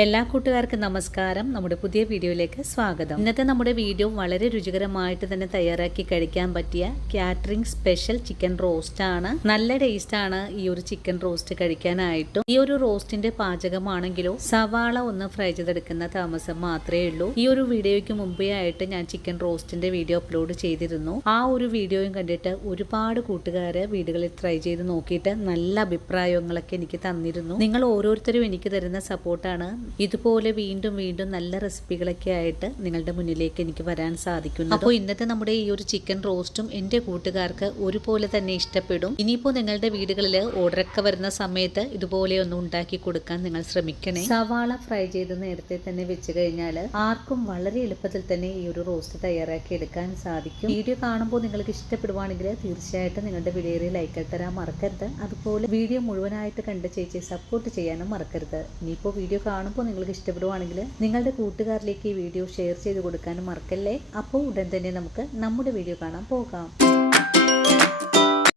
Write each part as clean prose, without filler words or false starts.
എല്ലാ കൂട്ടുകാർക്കും നമസ്കാരം. നമ്മുടെ പുതിയ വീഡിയോയിലേക്ക് സ്വാഗതം. ഇന്നത്തെ നമ്മുടെ വീഡിയോ വളരെ രുചികരമായിട്ട് തന്നെ തയ്യാറാക്കി കഴിക്കാൻ പറ്റിയ കാറ്ററിംഗ് സ്പെഷ്യൽ ചിക്കൻ റോസ്റ്റ് ആണ്. നല്ല ടേസ്റ്റ് ആണ് ഈ ഒരു ചിക്കൻ റോസ്റ്റ് കഴിക്കാനായിട്ടും. ഈ ഒരു റോസ്റ്റിന്റെ പാചകമാണെങ്കിലോ സവാള ഒന്ന് ഫ്രൈ ചെയ്തെടുക്കുന്ന താമസം മാത്രമേ ഉള്ളൂ. ഈ ഒരു വീഡിയോയ്ക്ക് മുമ്പേ ആയിട്ട് ഞാൻ ചിക്കൻ റോസ്റ്റിന്റെ വീഡിയോ അപ്ലോഡ് ചെയ്തിരുന്നു. ആ ഒരു വീഡിയോയും കണ്ടിട്ട് ഒരുപാട് കൂട്ടുകാര് വീടുകളിൽ ട്രൈ ചെയ്ത് നോക്കിയിട്ട് നല്ല അഭിപ്രായങ്ങളൊക്കെ എനിക്ക് തന്നിരുന്നു. നിങ്ങൾ ഓരോരുത്തരും എനിക്ക് തരുന്ന സപ്പോർട്ടാണ് ഇതുപോലെ വീണ്ടും വീണ്ടും നല്ല റെസിപ്പികളൊക്കെ ആയിട്ട് നിങ്ങളുടെ മുന്നിലേക്ക് എനിക്ക് വരാൻ സാധിക്കുന്നു. അപ്പോൾ ഇന്നത്തെ നമ്മുടെ ഈ ഒരു ചിക്കൻ റോസ്റ്റും എൻ്റെ കൂട്ടുകാർക്ക് ഒരുപോലെ തന്നെ ഇഷ്ടപ്പെടും. ഇനിയിപ്പോൾ നിങ്ങളുടെ വീടുകളിൽ ഓർഡറൊക്കെ വരുന്ന സമയത്ത് ഇതുപോലെ ഒന്ന് ഉണ്ടാക്കി കൊടുക്കാൻ നിങ്ങൾ ശ്രമിക്കണേ. സവാള ഫ്രൈ ചെയ്ത് നേരത്തെ തന്നെ വെച്ച് കഴിഞ്ഞാൽ ആർക്കും വളരെ എളുപ്പത്തിൽ തന്നെ ഈ ഒരു റോസ്റ്റ് തയ്യാറാക്കി എടുക്കാൻ സാധിക്കും. വീഡിയോ കാണുമ്പോൾ നിങ്ങൾക്ക് ഇഷ്ടപ്പെടുവാണെങ്കിൽ തീർച്ചയായിട്ടും നിങ്ങളുടെ വീഡിയോയിൽ ലൈക്ക് തരാൻ മറക്കരുത്. അതുപോലെ വീഡിയോ മുഴുവനായിട്ട് കണ്ട് ചേച്ചി സപ്പോർട്ട് ചെയ്യാനും മറക്കരുത്. ഇനിയിപ്പോൾ വീഡിയോ കാണുമ്പോൾ നിങ്ങൾക്ക് ഇഷ്ടപ്പെടുവാണെങ്കിൽ നിങ്ങളുടെ കൂട്ടുകാരിലേക്ക് ഈ വീഡിയോ ഷെയർ ചെയ്ത് കൊടുക്കാനും മറക്കല്ലേ. അപ്പോൾ ഉടൻ തന്നെ നമുക്ക് നമ്മുടെ വീഡിയോ കാണാൻ പോകാം.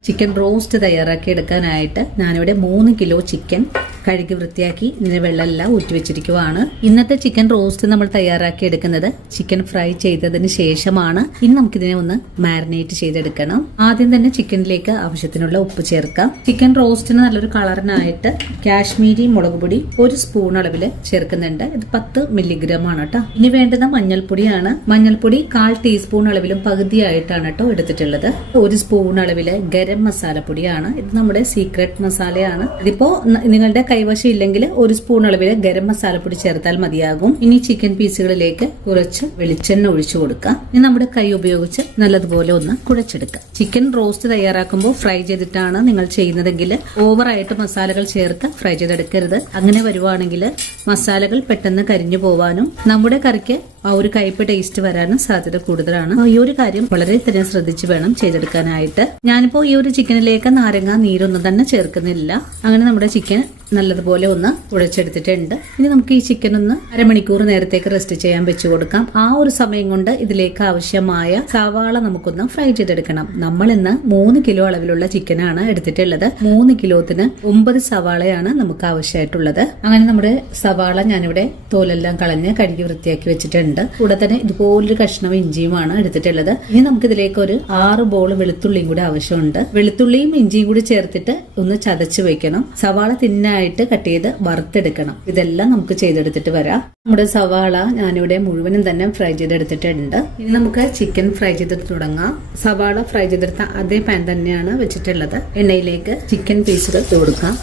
ചിക്കൻ റോസ്റ്റ് തയ്യാറാക്കി എടുക്കാനായിട്ട് ഞാനിവിടെ 3 കിലോ ചിക്കൻ കഴുകി വൃത്തിയാക്കി ഇതിന് വെള്ളമെല്ലാം ഊറ്റി വെച്ചിരിക്കുവാണ്. ഇന്നത്തെ ചിക്കൻ റോസ്റ്റ് നമ്മൾ തയ്യാറാക്കി എടുക്കുന്നത് ചിക്കൻ ഫ്രൈ ചെയ്തതിന് ശേഷമാണ്. ഇനി നമുക്കിതിനെ ഒന്ന് മാരിനേറ്റ് ചെയ്തെടുക്കണം. ആദ്യം തന്നെ ചിക്കനിലേക്ക് ആവശ്യത്തിനുള്ള ഉപ്പ് ചേർക്കാം. ചിക്കൻ റോസ്റ്റിന് നല്ലൊരു കളറിനായിട്ട് കാശ്മീരി മുളക് പൊടി 1 സ്പൂൺ അളവിൽ ചേർക്കുന്നുണ്ട്. ഇത് 10 മില്ലിഗ്രാം ആണ് കേട്ടോ. ഇനി വേണ്ടത് മഞ്ഞൾപ്പൊടിയാണ്. മഞ്ഞൾപ്പൊടി 1/4 ടീസ്പൂൺ അളവിലും പകുതിയായിട്ടാണ് കേട്ടോ എടുത്തിട്ടുള്ളത്. 1 സ്പൂൺ അളവില് ഗരം മസാലപ്പൊടിയാണ്. ഇത് നമ്മുടെ സീക്രട്ട് മസാലയാണ്. ഇതിപ്പോ നിങ്ങളുടെ കൈവശം ഇല്ലെങ്കിൽ 1 സ്പൂൺ അളവിൽ ഗരം മസാലപ്പൊടി ചേർത്താൽ മതിയാകും. ഇനി ചിക്കൻ പീസുകളിലേക്ക് കുറച്ച് വെളിച്ചെണ്ണ ഒഴിച്ചു കൊടുക്കാം. ഇനി നമ്മുടെ കൈ ഉപയോഗിച്ച് നല്ലതുപോലെ ഒന്ന് കുഴച്ചെടുക്കാം. ചിക്കൻ റോസ്റ്റ് തയ്യാറാക്കുമ്പോൾ ഫ്രൈ ചെയ്തിട്ടാണ് നിങ്ങൾ ചെയ്യുന്നതെങ്കിൽ ഓവറായിട്ട് മസാലകൾ ചേർത്ത് ഫ്രൈ ചെയ്തെടുക്കരുത്. അങ്ങനെ വരുവാണെങ്കിൽ മസാലകൾ പെട്ടെന്ന് കരിഞ്ഞു പോവാനും നമ്മുടെ കറിക്ക് ആ ഒരു കയ്പ് ടേസ്റ്റ് വരാനും സാധ്യത കൂടുതലാണ്. ഈ ഒരു കാര്യം വളരെ തന്നെ ശ്രദ്ധിച്ച് വേണം ചെയ്തെടുക്കാനായിട്ട്. ഞാനിപ്പോ ഈ ഒരു ചിക്കനിലേക്ക് നാരങ്ങ നീരൊന്നും തന്നെ ചേർക്കുന്നില്ല. അങ്ങനെ നമ്മുടെ ചിക്കൻ നല്ലതുപോലെ ഒന്ന് ഉടച്ചെടുത്തിട്ടുണ്ട്. ഇനി നമുക്ക് ഈ ചിക്കൻ ഒന്ന് അരമണിക്കൂർ നേരത്തേക്ക് റെസ്റ്റ് ചെയ്യാൻ വെച്ചു കൊടുക്കാം. ആ ഒരു സമയം കൊണ്ട് ഇതിലേക്ക് ആവശ്യമായ സവാള നമുക്കൊന്ന് ഫ്രൈ ചെയ്തെടുക്കണം. നമ്മൾ ഇന്ന് 3 കിലോ അളവിലുള്ള ചിക്കനാണ് എടുത്തിട്ടുള്ളത്. 3 കിലോത്തിന് 9 സവാളയാണ് നമുക്ക് ആവശ്യമായിട്ടുള്ളത്. അങ്ങനെ നമ്മുടെ സവാള ഞാനിവിടെ തോലെല്ലാം കളഞ്ഞ് കഴുകി വൃത്തിയാക്കി വെച്ചിട്ടുണ്ട്. കൂടെ തന്നെ ഇതുപോലൊരു കഷ്ണം ഇഞ്ചിയുമാണ് എടുത്തിട്ടുള്ളത്. ഇനി നമുക്ക് ഇതിലേക്ക് ഒരു 6 ബോൾ വെളുത്തുള്ളിയും കൂടി ആവശ്യമുണ്ട്. വെളുത്തുള്ളിയും ഇഞ്ചിയും കൂടി ചേർത്തിട്ട് ഒന്ന് ചതച്ച് വെക്കണം. സവാള തിന്നായിട്ട് കട്ട് ചെയ്ത് വറുത്തെടുക്കണം. ഇതെല്ലാം നമുക്ക് ചെയ്തെടുത്തിട്ട് വരാം. നമ്മുടെ സവാള ഞാനിവിടെ മുഴുവനും തന്നെ ഫ്രൈ ചെയ്തെടുത്തിട്ടുണ്ട്. ഇനി നമുക്ക് ചിക്കൻ ഫ്രൈ ചെയ്തിട്ട് തുടങ്ങാം. സവാള ഫ്രൈ ചെയ്തെടുത്ത അതേ പാൻ തന്നെയാണ് വെച്ചിട്ടുള്ളത്. എണ്ണയിലേക്ക് ചിക്കൻ പീസുകൾ ഇട്ട് കൊടുക്കാം.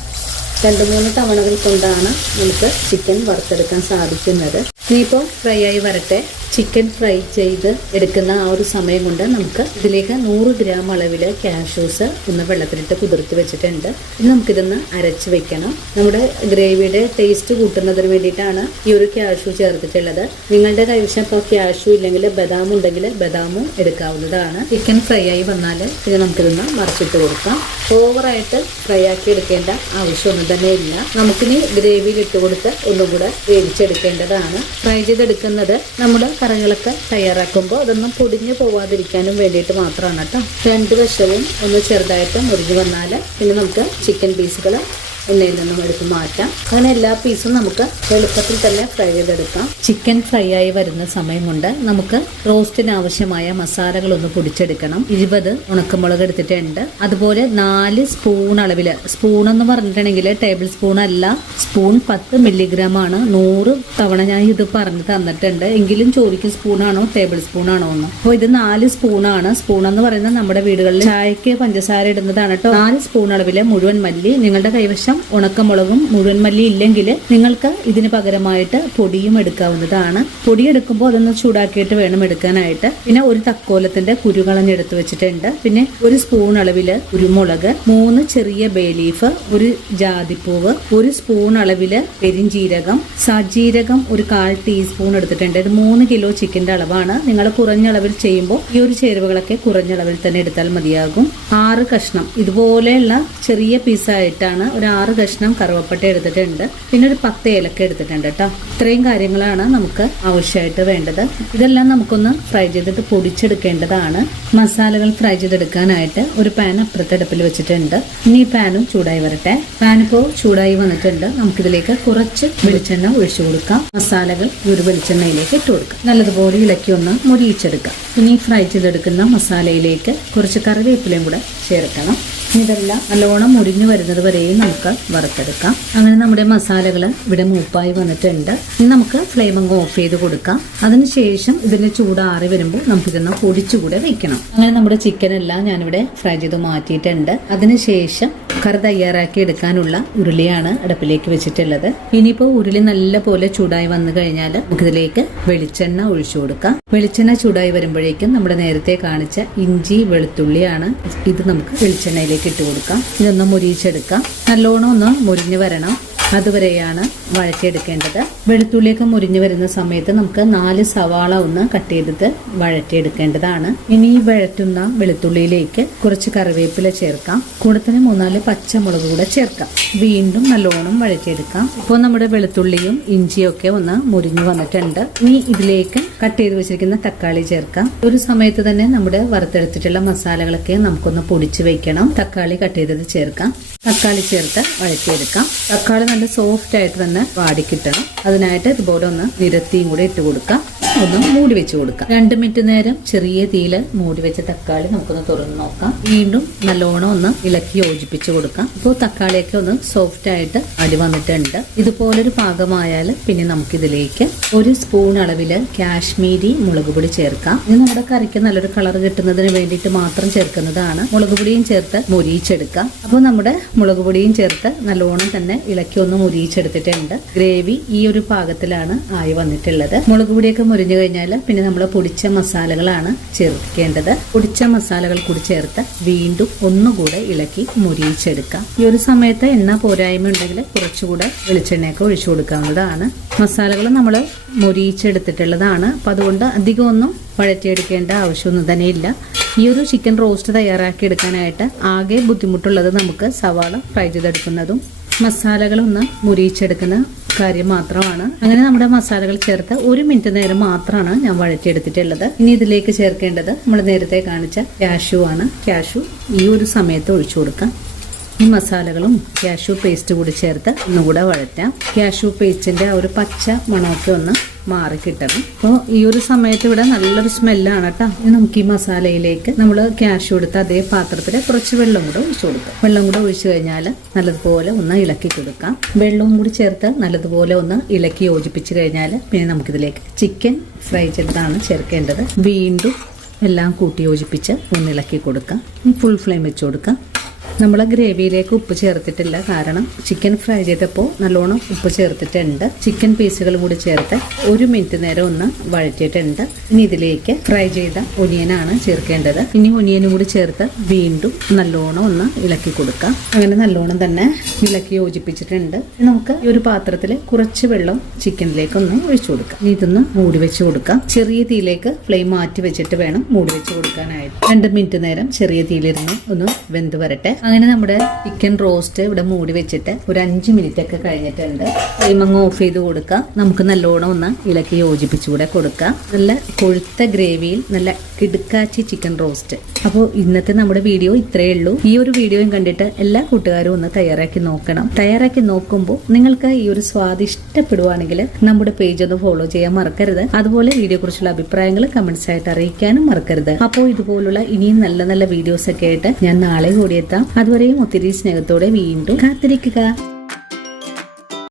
2-3 തവണകൾ കൊണ്ടാണ് നമുക്ക് ചിക്കൻ വറുത്തെടുക്കാൻ സാധിക്കുന്നത്. ഇനിയിപ്പോൾ ഫ്രൈ ആയി വരട്ടെ. ചിക്കൻ ഫ്രൈ ചെയ്ത് എടുക്കുന്ന ആ ഒരു സമയം കൊണ്ട് നമുക്ക് ഇതിലേക്ക് 100 ഗ്രാം അളവിൽ കാഷ്യൂസ് ഒന്ന് വെള്ളത്തിലിട്ട് കുതിർത്തി വെച്ചിട്ടുണ്ട്. ഇനി നമുക്കിതൊന്ന് അരച്ച് വെക്കണം. നമ്മുടെ ഗ്രേവിയുടെ ടേസ്റ്റ് കൂട്ടുന്നതിന് വേണ്ടിയിട്ടാണ് ഈ ഒരു കാഷ്യൂ ചേർത്തിട്ടുള്ളത്. നിങ്ങളുടെ കൈവശം ഇപ്പോൾ കാഷ്യൂ ഇല്ലെങ്കിൽ ബദാം ഉണ്ടെങ്കിൽ ബദാമും എടുക്കാവുന്നതാണ്. ചിക്കൻ ഫ്രൈ ആയി വന്നാൽ പിന്നെ നമുക്കിതൊന്ന് മറിച്ചിട്ട് കൊടുക്കാം. ഓവറായിട്ട് ഫ്രൈ ആക്കി എടുക്കേണ്ട ആവശ്യമൊന്നും തന്നെ ഇല്ല. നമുക്കിനി ഗ്രേവിയിൽ ഇട്ട് കൊടുത്ത് ഒന്നും കൂടെ വേവിച്ചെടുക്കേണ്ടതാണ്. ഫ്രൈ ചെയ്തെടുക്കുന്നത് നമ്മുടെ കറികളൊക്കെ തയ്യാറാക്കുമ്പോൾ അതൊന്നും പൊടിഞ്ഞു പോവാതിരിക്കാനും വേണ്ടിയിട്ട് മാത്രമാണ് കേട്ടോ. 2 വശവും ഒന്ന് ചെറുതായിട്ട് മുറിഞ്ഞു വന്നാൽ പിന്നെ നമുക്ക് ചിക്കൻ പീസുകൾ എണ്ണയിൽ നിന്നും എടുത്ത് മാറ്റാം. അങ്ങനെ എല്ലാ പീസും നമുക്ക് എളുപ്പത്തിൽ തന്നെ ഫ്രൈ ചെയ്തെടുക്കാം. ചിക്കൻ ഫ്രൈ ആയി വരുന്ന സമയം കൊണ്ട് നമുക്ക് റോസ്റ്റിന് ആവശ്യമായ മസാലകളൊന്ന് പൊടിച്ചെടുക്കണം. 20 ഉണക്കമുളക് എടുത്തിട്ടുണ്ട്. അതുപോലെ 4 സ്പൂൺ അളവില്, സ്പൂൺ എന്ന് പറഞ്ഞിട്ടുണ്ടെങ്കിൽ ടേബിൾ സ്പൂൺ അല്ല, സ്പൂൺ 10 മില്ലിഗ്രാം ആണ്. 100 തവണ ഞാൻ ഇത് പറഞ്ഞു തന്നിട്ടുണ്ട്. എങ്കിലും ചോദിക്കും സ്പൂണാണോ ടേബിൾ സ്പൂൺ ആണോ എന്ന്. അപ്പോൾ ഇത് 4 സ്പൂണാണ്. സ്പൂൺ എന്ന് പറയുന്നത് നമ്മുടെ വീടുകളിൽ ചായക്ക് പഞ്ചസാര ഇടുന്നതാണ് കേട്ടോ. 4 സ്പൂൺ അളവില് മുഴുവൻ മല്ലി, നിങ്ങളുടെ കൈവശം ഉണക്കമുളകും മുഴുവൻ മല്ലി ഇല്ലെങ്കിൽ നിങ്ങൾക്ക് ഇതിന് പകരമായിട്ട് പൊടിയും എടുക്കാവുന്നതാണ്. പൊടി എടുക്കുമ്പോൾ അതൊന്ന് ചൂടാക്കിയിട്ട് വേണം എടുക്കാനായിട്ട്. പിന്നെ ഒരു തക്കോലത്തിന്റെ കുരു കളഞ്ഞെടുത്ത് വെച്ചിട്ടുണ്ട്. പിന്നെ 1 സ്പൂൺ അളവില് കുരുമുളക്, 3 ചെറിയ ബേ ലീഫ്, 1 ജാതിപ്പൂവ്, 1 സ്പൂൺ അളവില് പെരിഞ്ജീരകം, സജീരകം 1/4 ടീസ്പൂൺ എടുത്തിട്ടുണ്ട്. ഇത് 3 കിലോ ചിക്കന്റെ അളവാണ്. നിങ്ങൾ കുറഞ്ഞ അളവിൽ ചെയ്യുമ്പോൾ ഈ ഒരു ചേരുവകളൊക്കെ കുറഞ്ഞ അളവിൽ തന്നെ എടുത്താൽ മതിയാകും. 6 കഷ്ണം ഇതുപോലെയുള്ള ചെറിയ പീസായിട്ടാണ് ഒരു 6 കഷ്ണം കറുവപ്പട്ട എടുത്തിട്ടുണ്ട്, പിന്നെ ഒരു 10 ഏലക്ക എടുത്തിട്ടുണ്ട് കേട്ടോ. ഇത്രയും കാര്യങ്ങളാണ് നമുക്ക് ആവശ്യമായിട്ട് വേണ്ടത്. ഇതെല്ലാം നമുക്കൊന്ന് ഫ്രൈ ചെയ്തിട്ട് പൊടിച്ചെടുക്കേണ്ടതാണ്. മസാലകൾ ഫ്രൈ ചെയ്തെടുക്കാനായിട്ട് ഒരു പാൻ അപ്പുറത്തെ അടുപ്പിൽ വെച്ചിട്ടുണ്ട്. ഇനി ഈ പാനും ചൂടായി വരട്ടെ. പാൻ ഇപ്പോൾ ചൂടായി വന്നിട്ടുണ്ട്. നമുക്കിതിലേക്ക് കുറച്ച് വെളിച്ചെണ്ണ ഒഴിച്ചു കൊടുക്കാം. മസാലകൾ ഈ ഒരു വെളിച്ചെണ്ണയിലേക്ക് ഇട്ട് കൊടുക്കാം. നല്ലതുപോലെ ഇളക്കി ഒന്ന് മുരിയിച്ചെടുക്കാം. ഇനി ഫ്രൈ ചെയ്തെടുക്കുന്ന മസാലയിലേക്ക് കുറച്ച് കറിവേപ്പിലയും കൂടെ ചേർക്കണം. ഇതെല്ലാം നല്ലോണം മുരിഞ്ഞു വരുന്നത് വരെയും നമുക്ക് വറുത്തെടുക്കാം. അങ്ങനെ നമ്മുടെ മസാലകൾ ഇവിടെ മൂപ്പായി വന്നിട്ടുണ്ട്. ഇനി നമുക്ക് ഫ്ലെയിം അങ്ങ് ഓഫ് ചെയ്ത് കൊടുക്കാം. അതിനുശേഷം ഇതിന്റെ ചൂടാറി വരുമ്പോൾ നമുക്കിതൊന്ന് പൊടിച്ചുകൂടെ വെക്കണം. അങ്ങനെ നമ്മുടെ ചിക്കൻ എല്ലാം ഞാനിവിടെ ഫ്രൈ ചെയ്ത് മാറ്റിയിട്ടുണ്ട്. അതിനുശേഷം കറി തയ്യാറാക്കി എടുക്കാനുള്ള ഉരുളിയാണ് അടുപ്പിലേക്ക് വെച്ചിട്ടുള്ളത്. ഇനിയിപ്പോൾ ഉരുളി നല്ല പോലെ ചൂടായി വന്നു കഴിഞ്ഞാൽ നമുക്കിതിലേക്ക് വെളിച്ചെണ്ണ ഒഴിച്ചു കൊടുക്കാം. വെളിച്ചെണ്ണ ചൂടായി വരുമ്പോഴേക്കും നമ്മുടെ നേരത്തെ കാണിച്ച ഇഞ്ചി വെളുത്തുള്ളിയാണ്. ഇത് നമുക്ക് വെളിച്ചെണ്ണയിലേക്ക് ഇട്ട് കൊടുക്കാം. ഇതൊന്ന് മുരിയിച്ചെടുക്കാം. നല്ലോണം ഒന്ന് മുരിഞ്ഞു വരണം. അതുവരെയാണ് വഴറ്റിയെടുക്കേണ്ടത്. വെളുത്തുള്ളിയൊക്കെ മുരിഞ്ഞു വരുന്ന സമയത്ത് നമുക്ക് 4 സവാള ഒന്ന് കട്ട് ചെയ്തിട്ട് വഴറ്റിയെടുക്കേണ്ടതാണ്. ഇനി ഈ വഴറ്റുന്ന വെളുത്തുള്ളിയിലേക്ക് കുറച്ച് കറിവേപ്പില ചേർക്കാം. കൂടെ തന്നെ 3-4 പച്ചമുളക് കൂടെ ചേർക്കാം. വീണ്ടും നല്ലോണം വഴറ്റിയെടുക്കാം. ഇപ്പോൾ നമ്മുടെ വെളുത്തുള്ളിയും ഇഞ്ചിയും ഒക്കെ ഒന്ന് മുരിഞ്ഞു വന്നിട്ടുണ്ട്. ഇനി ഇതിലേക്ക് കട്ട് ചെയ്ത് വെച്ചിരിക്കുന്ന തക്കാളി ചേർക്കാം. ഒരു സമയത്ത് തന്നെ നമ്മുടെ വറുത്തെടുത്തിട്ടുള്ള മസാലകളൊക്കെ നമുക്കൊന്ന് പൊടിച്ച് വെക്കണം. തക്കാളി കട്ട് ചെയ്തത് ചേർക്കാം. തക്കാളി ചേർത്ത് വഴറ്റിയെടുക്കാം. തക്കാളി നല്ല സോഫ്റ്റ് ആയിട്ട് തന്നെ വാടി കിട്ടണം. അതിനായിട്ട് ഇതുപോലെ ഒന്ന് നിരത്തിയും കൂടെ ഇട്ട് കൊടുക്കാം. ഒന്ന് മൂടി വെച്ച് കൊടുക്കാം. 2 മിനിറ്റ് നേരം ചെറിയ തീയിൽ മൂടി വെച്ച തക്കാളി നമുക്കൊന്ന് തുറന്ന് നോക്കാം. വീണ്ടും നല്ലോണം ഒന്ന് ഇളക്കി യോജിപ്പിച്ച് കൊടുക്കാം. ഇപ്പോൾ തക്കാളിയൊക്കെ ഒന്ന് സോഫ്റ്റ് ആയിട്ട് അടി വന്നിട്ടുണ്ട്. ഇതുപോലൊരു പാകമായാൽ പിന്നെ നമുക്കിതിലേക്ക് 1 സ്പൂൺ അളവിൽ കാശ്മീരി മുളക് പൊടി ചേർക്കാം. ഇത് നമ്മുടെ കറിക്ക് നല്ലൊരു കളർ കിട്ടുന്നതിന് വേണ്ടിയിട്ട് മാത്രം ചേർക്കുന്നതാണ്. മുളക് പൊടിയും ചേർത്ത് മുരിയിച്ചെടുക്കാം. അപ്പോൾ നമ്മുടെ മുളക് പൊടിയും ചേർത്ത് നല്ലോണം തന്നെ ഇളക്കി ഒന്ന് മുരിയിച്ചെടുത്തിട്ടുണ്ട്. ഗ്രേവി ഈ ഒരു പാകത്തിലാണ് ആയി വന്നിട്ടുള്ളത്. മുളക് പൊടിയൊക്കെ മുരിഞ്ഞു കഴിഞ്ഞാൽ പിന്നെ നമ്മൾ പൊടിച്ച മസാലകളാണ് ചേർക്കേണ്ടത്. പൊടിച്ച മസാലകൾ കൂടി ചേർത്ത് വീണ്ടും ഒന്നുകൂടെ ഇളക്കി മുരിയിച്ചെടുക്കാം. ഈ ഒരു സമയത്ത് എണ്ണ പോരായ്മ ഉണ്ടെങ്കിൽ കുറച്ചുകൂടെ വെളിച്ചെണ്ണയൊക്കെ ഒഴിച്ചു കൊടുക്കാവുന്നതാണ്. മസാലകൾ നമ്മൾ മുരിയിച്ചെടുത്തിട്ടുള്ളതാണ്. അപ്പം അതുകൊണ്ട് അധികം ഒന്നും വഴറ്റിയെടുക്കേണ്ട ആവശ്യമൊന്നും തന്നെ ഇല്ല. ഈ ഒരു ചിക്കൻ റോസ്റ്റ് തയ്യാറാക്കി എടുക്കാനായിട്ട് ആകെ ബുദ്ധിമുട്ടുള്ളത് നമുക്ക് സവാള ഫ്രൈ ചെയ്തെടുക്കുന്നതും മസാലകളൊന്ന് മുരിയിച്ചെടുക്കുന്ന കാര്യം മാത്രമാണ്. അങ്ങനെ നമ്മുടെ മസാലകൾ ചേർത്ത് 1 മിനിറ്റ് നേരം മാത്രമാണ് ഞാൻ വഴറ്റിയെടുത്തിട്ടുള്ളത്. ഇനി ഇതിലേക്ക് ചേർക്കേണ്ടത് നമ്മൾ നേരത്തെ കാണിച്ച കാഷ്യൂ ആണ്. കാഷ്യൂ ഈ ഒരു സമയത്ത് ഒഴിച്ചു കൊടുക്കാം. ഈ മസാലകളും കാഷ്യൂ പേസ്റ്റ് കൂടി ചേർത്ത് ഒന്നുകൂടെ വഴറ്റാം. കാഷ്യൂ പേസ്റ്റിന്റെ ആ ഒരു പച്ച മണമൊക്കെ ഒന്ന് മാറി കിട്ടണം. അപ്പോൾ ഈ ഒരു സമയത്ത് ഇവിടെ നല്ലൊരു സ്മെല്ലാണ് കേട്ടോ. നമുക്ക് ഈ മസാലയിലേക്ക് നമ്മൾ കാഷ്യൂ എടുത്ത് അതേ പാത്രത്തിൽ കുറച്ച് വെള്ളം കൂടെ ഒഴിച്ചു കൊടുക്കാം. വെള്ളം കൂടെ ഒഴിച്ചു കഴിഞ്ഞാൽ നല്ലതുപോലെ ഒന്ന് ഇളക്കി കൊടുക്കാം. വെള്ളവും കൂടി ചേർത്ത് നല്ലതുപോലെ ഒന്ന് ഇളക്കി യോജിപ്പിച്ച് കഴിഞ്ഞാൽ പിന്നെ നമുക്കിതിലേക്ക് ചിക്കൻ ഫ്രൈ ചെയ്തതാണ് ചേർക്കേണ്ടത്. വീണ്ടും എല്ലാം കൂട്ടി യോജിപ്പിച്ച് ഒന്ന് ഇളക്കി കൊടുക്കാം. ഫുൾ ഫ്ലെയിം വെച്ച് കൊടുക്കാം. നമ്മൾ ഗ്രേവിയിലേക്ക് ഉപ്പ് ചേർത്തിട്ടില്ല. കാരണം ചിക്കൻ ഫ്രൈ ചെയ്തപ്പോൾ നല്ലോണം ഉപ്പ് ചേർത്തിട്ടുണ്ട്. ചിക്കൻ പീസുകൾ കൂടി ചേർത്ത് 1 മിനിറ്റ് നേരം ഒന്ന് വഴറ്റിയിട്ടുണ്ട്. ഇനി ഇതിലേക്ക് ഫ്രൈ ചെയ്ത ഒനിയനാണ് ചേർക്കേണ്ടത്. ഇനി ഒനിയനും കൂടി ചേർത്ത് വീണ്ടും നല്ലോണം ഒന്ന് ഇളക്കി കൊടുക്കാം. അങ്ങനെ നല്ലോണം തന്നെ ഇളക്കി യോജിപ്പിച്ചിട്ടുണ്ട്. നമുക്ക് ഈ ഒരു പാത്രത്തിൽ കുറച്ച് വെള്ളം ചിക്കനിലേക്ക് ഒന്ന് ഒഴിച്ചു കൊടുക്കാം. ഇനി ഇതൊന്ന് മൂടി വെച്ച് കൊടുക്കാം. ചെറിയ തീയിലേക്ക് ഫ്ലെയിം മാറ്റി വെച്ചിട്ട് വേണം മൂടി വെച്ച് കൊടുക്കാനായിട്ട്. 2 മിനിറ്റ് നേരം ചെറിയ തീയിലിരുന്ന് ഒന്ന് വെന്ത് വരട്ടെ. അങ്ങനെ നമ്മുടെ ചിക്കൻ റോസ്റ്റ് ഇവിടെ മൂടി വെച്ചിട്ട് ഒരു 5 മിനിറ്റ് ഒക്കെ കഴിഞ്ഞിട്ടുണ്ട്. ഫ്ലെയിം അങ്ങ് ഓഫ് ചെയ്ത് കൊടുക്കുക. നമുക്ക് നല്ലോണം ഒന്ന് ഇളക്കി യോജിപ്പിച്ചുകൂടെ കൊടുക്കാം. നല്ല കൊഴുത്ത ഗ്രേവിയിൽ നല്ല കിടുക്കാച്ചി ചിക്കൻ റോസ്റ്റ്. അപ്പോൾ ഇന്നത്തെ നമ്മുടെ വീഡിയോ ഇത്രയേ ഉള്ളൂ. ഈ ഒരു വീഡിയോയും കണ്ടിട്ട് എല്ലാ കൂട്ടുകാരും ഒന്ന് തയ്യാറാക്കി നോക്കണം. തയ്യാറാക്കി നോക്കുമ്പോൾ നിങ്ങൾക്ക് ഈ ഒരു സ്വാദ് ഇഷ്ടപ്പെടുവാണെങ്കിൽ നമ്മുടെ പേജ് ഒന്ന് ഫോളോ ചെയ്യാൻ മറക്കരുത്. അതുപോലെ വീഡിയോ കുറിച്ചുള്ള അഭിപ്രായങ്ങൾ കമന്റ്സ് ആയിട്ട് അറിയിക്കാനും മറക്കരുത്. അപ്പോൾ ഇതുപോലുള്ള ഇനിയും നല്ല നല്ല വീഡിയോസ് ഒക്കെ ആയിട്ട് ഞാൻ നാളെ കൂടിയെത്താം. അതുവരെയും ഒത്തിരി സ്നേഹത്തോടെ വീണ്ടും കാത്തിരിക്കുക.